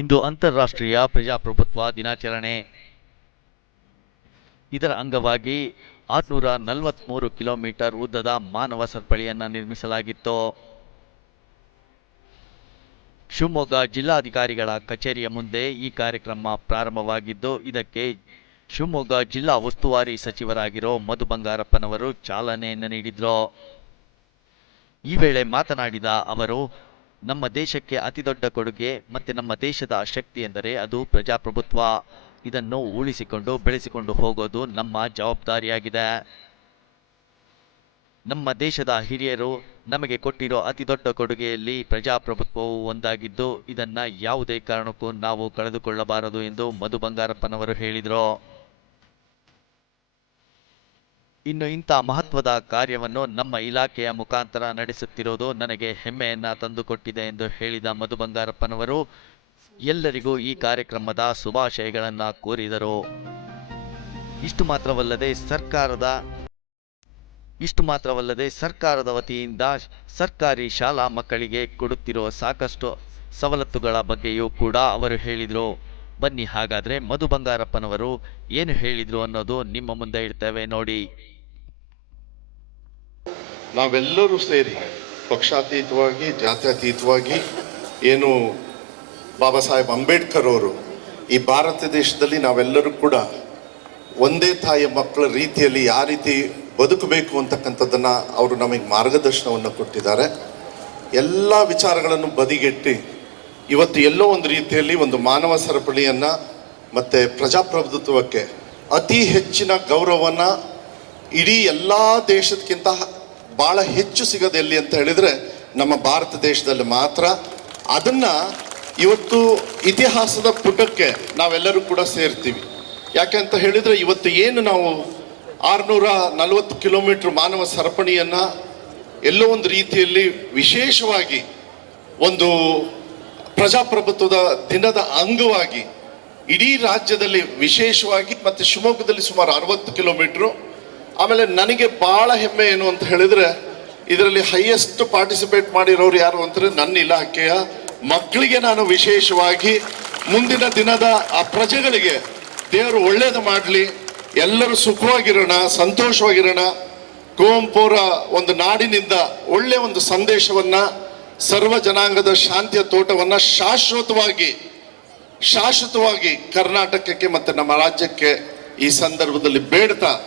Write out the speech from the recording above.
ಇಂದು ಅಂತಾರಾಷ್ಟ್ರೀಯ ಪ್ರಜಾಪ್ರಭುತ್ವ ದಿನಾಚರಣೆ. ಇದರ ಅಂಗವಾಗಿ ಆರುನೂರ ನಲವತ್ತ್ಮೂರು ಕಿಲೋಮೀಟರ್ ಉದ್ದದ ಮಾನವ ಸರಪಳಿಯನ್ನು ನಿರ್ಮಿಸಲಾಗಿತ್ತು. ಶಿವಮೊಗ್ಗ ಜಿಲ್ಲಾಧಿಕಾರಿಗಳ ಕಚೇರಿಯ ಮುಂದೆ ಈ ಕಾರ್ಯಕ್ರಮ ಪ್ರಾರಂಭವಾಗಿದ್ದು, ಇದಕ್ಕೆ ಶಿವಮೊಗ್ಗ ಜಿಲ್ಲಾ ಉಸ್ತುವಾರಿ ಸಚಿವರಾಗಿರೋ ಮಧು ಬಂಗಾರಪ್ಪನವರು ಚಾಲನೆಯನ್ನು ನೀಡಿದರು. ಈ ವೇಳೆ ಮಾತನಾಡಿದ ಅವರು ನಮ್ಮ ದೇಶಕ್ಕೆ ಅತಿದೊಡ್ಡ ಕೊಡುಗೆ ಮತ್ತೆ ನಮ್ಮ ದೇಶದ ಶಕ್ತಿ ಎಂದರೆ ಅದು ಪ್ರಜಾಪ್ರಭುತ್ವ. ಇದನ್ನು ಉಳಿಸಿಕೊಂಡು ಬೆಳೆಸಿಕೊಂಡು ಹೋಗೋದು ನಮ್ಮ ಜವಾಬ್ದಾರಿಯಾಗಿದೆ. ನಮ್ಮ ದೇಶದ ಹಿರಿಯರು ನಮಗೆ ಕೊಟ್ಟಿರೋ ಅತಿ ದೊಡ್ಡ ಕೊಡುಗೆಯಲ್ಲಿ ಪ್ರಜಾಪ್ರಭುತ್ವವು ಒಂದಾಗಿದ್ದು ಇದನ್ನ ಯಾವುದೇ ಕಾರಣಕ್ಕೂ ನಾವು ಕಳೆದುಕೊಳ್ಳಬಾರದು ಎಂದು ಮಧು ಬಂಗಾರಪ್ಪನವರು ಹೇಳಿದರು. ಇನ್ನು ಇಂಥ ಮಹತ್ವದ ಕಾರ್ಯವನ್ನು ನಮ್ಮ ಇಲಾಖೆಯ ಮುಖಾಂತರ ನಡೆಸುತ್ತಿರುವುದು ನನಗೆ ಹೆಮ್ಮೆಯನ್ನ ತಂದುಕೊಟ್ಟಿದೆ ಎಂದು ಹೇಳಿದ ಮಧು ಬಂಗಾರಪ್ಪನವರು ಎಲ್ಲರಿಗೂ ಈ ಕಾರ್ಯಕ್ರಮದ ಶುಭಾಶಯಗಳನ್ನು ಕೋರಿದರು. ಇಷ್ಟು ಮಾತ್ರವಲ್ಲದೆ ಸರ್ಕಾರದ, ಇಷ್ಟು ಮಾತ್ರವಲ್ಲದೆ ಸರ್ಕಾರದ ವತಿಯಿಂದ ಸರ್ಕಾರಿ ಶಾಲಾ ಮಕ್ಕಳಿಗೆ ಕೊಡುತ್ತಿರುವ ಸಾಕಷ್ಟು ಸವಲತ್ತುಗಳ ಬಗ್ಗೆಯೂ ಕೂಡ ಅವರು ಹೇಳಿದರು. ಬನ್ನಿ ಹಾಗಾದರೆ ಮಧು ಬಂಗಾರಪ್ಪನವರು ಏನು ಹೇಳಿದರು ಅನ್ನೋದು ನಿಮ್ಮ ಮುಂದೆ ಇಡ್ತೇವೆ ನೋಡಿ. ನಾವೆಲ್ಲರೂ ಸೇರಿ ಪಕ್ಷಾತೀತವಾಗಿ, ಜಾತ್ಯತೀತವಾಗಿ ಏನು ಬಾಬಾ ಸಾಹೇಬ್ ಅಂಬೇಡ್ಕರ್ ಅವರು ಈ ಭಾರತ ದೇಶದಲ್ಲಿ ನಾವೆಲ್ಲರೂ ಕೂಡ ಒಂದೇ ತಾಯಿಯ ಮಕ್ಕಳ ರೀತಿಯಲ್ಲಿ ಯಾವ ರೀತಿ ಬದುಕಬೇಕು ಅಂತಕ್ಕಂಥದ್ದನ್ನು ಅವರು ನಮಗೆ ಮಾರ್ಗದರ್ಶನವನ್ನು ಕೊಟ್ಟಿದ್ದಾರೆ. ಎಲ್ಲ ವಿಚಾರಗಳನ್ನು ಬದಿಗೆಟ್ಟಿ ಇವತ್ತು ಎಲ್ಲೋ ಒಂದು ರೀತಿಯಲ್ಲಿ ಒಂದು ಮಾನವ ಸರಪಳಿಯನ್ನು ಮತ್ತು ಪ್ರಜಾಪ್ರಭುತ್ವಕ್ಕೆ ಅತಿ ಹೆಚ್ಚಿನ ಗೌರವವನ್ನು ಇಡೀ ಎಲ್ಲ ದೇಶದಕ್ಕಿಂತ ಭಾಳ ಹೆಚ್ಚು ಸಿಗೋದು ಎಲ್ಲಿ ಅಂತ ಹೇಳಿದರೆ ನಮ್ಮ ಭಾರತ ದೇಶದಲ್ಲಿ ಮಾತ್ರ. ಅದನ್ನು ಇವತ್ತು ಇತಿಹಾಸದ ಪುಟಕ್ಕೆ ನಾವೆಲ್ಲರೂ ಕೂಡ ಸೇರ್ತೀವಿ. ಯಾಕೆ ಅಂತ ಹೇಳಿದರೆ ಇವತ್ತು ಏನು ನಾವು ಆರುನೂರ ನಲವತ್ತು ಕಿಲೋಮೀಟ್ರ್ ಮಾನವ ಸರಪಣಿಯನ್ನು ಎಲ್ಲೋ ಒಂದು ರೀತಿಯಲ್ಲಿ ವಿಶೇಷವಾಗಿ ಒಂದು ಪ್ರಜಾಪ್ರಭುತ್ವದ ದಿನದ ಅಂಗವಾಗಿ ಇಡೀ ರಾಜ್ಯದಲ್ಲಿ ವಿಶೇಷವಾಗಿ ಮತ್ತು ಶಿವಮೊಗ್ಗದಲ್ಲಿ ಸುಮಾರು ಅರವತ್ತು ಕಿಲೋಮೀಟ್ರು ಆಮೇಲೆ ನನಗೆ ಭಾಳ ಹೆಮ್ಮೆ ಏನು ಅಂತ ಹೇಳಿದ್ರೆ, ಇದರಲ್ಲಿ ಹೈಯೆಸ್ಟ್ ಪಾರ್ಟಿಸಿಪೇಟ್ ಮಾಡಿರೋರು ಯಾರು ಅಂತಂದ್ರೆ ನನ್ನ ಇಲಾಖೆಯ ಮಕ್ಕಳಿಗೆ ನಾನು ವಿಶೇಷವಾಗಿ ಮುಂದಿನ ದಿನದ ಆ ಪ್ರಜೆಗಳಿಗೆ ದೇವರು ಒಳ್ಳೇದು ಮಾಡಲಿ, ಎಲ್ಲರೂ ಸುಖವಾಗಿರೋಣ, ಸಂತೋಷವಾಗಿರೋಣ, ಕುವೆಂಪುರ ಒಂದು ನಾಡಿನಿಂದ ಒಳ್ಳೆಯ ಒಂದು ಸಂದೇಶವನ್ನ, ಸರ್ವ ಜನಾಂಗದ ಶಾಂತಿಯ ತೋಟವನ್ನ ಶಾಶ್ವತವಾಗಿ ಶಾಶ್ವತವಾಗಿ ಕರ್ನಾಟಕಕ್ಕೆ ಮತ್ತು ನಮ್ಮ ರಾಜ್ಯಕ್ಕೆ ಈ ಸಂದರ್ಭದಲ್ಲಿ ಬೇಡ್ತಾ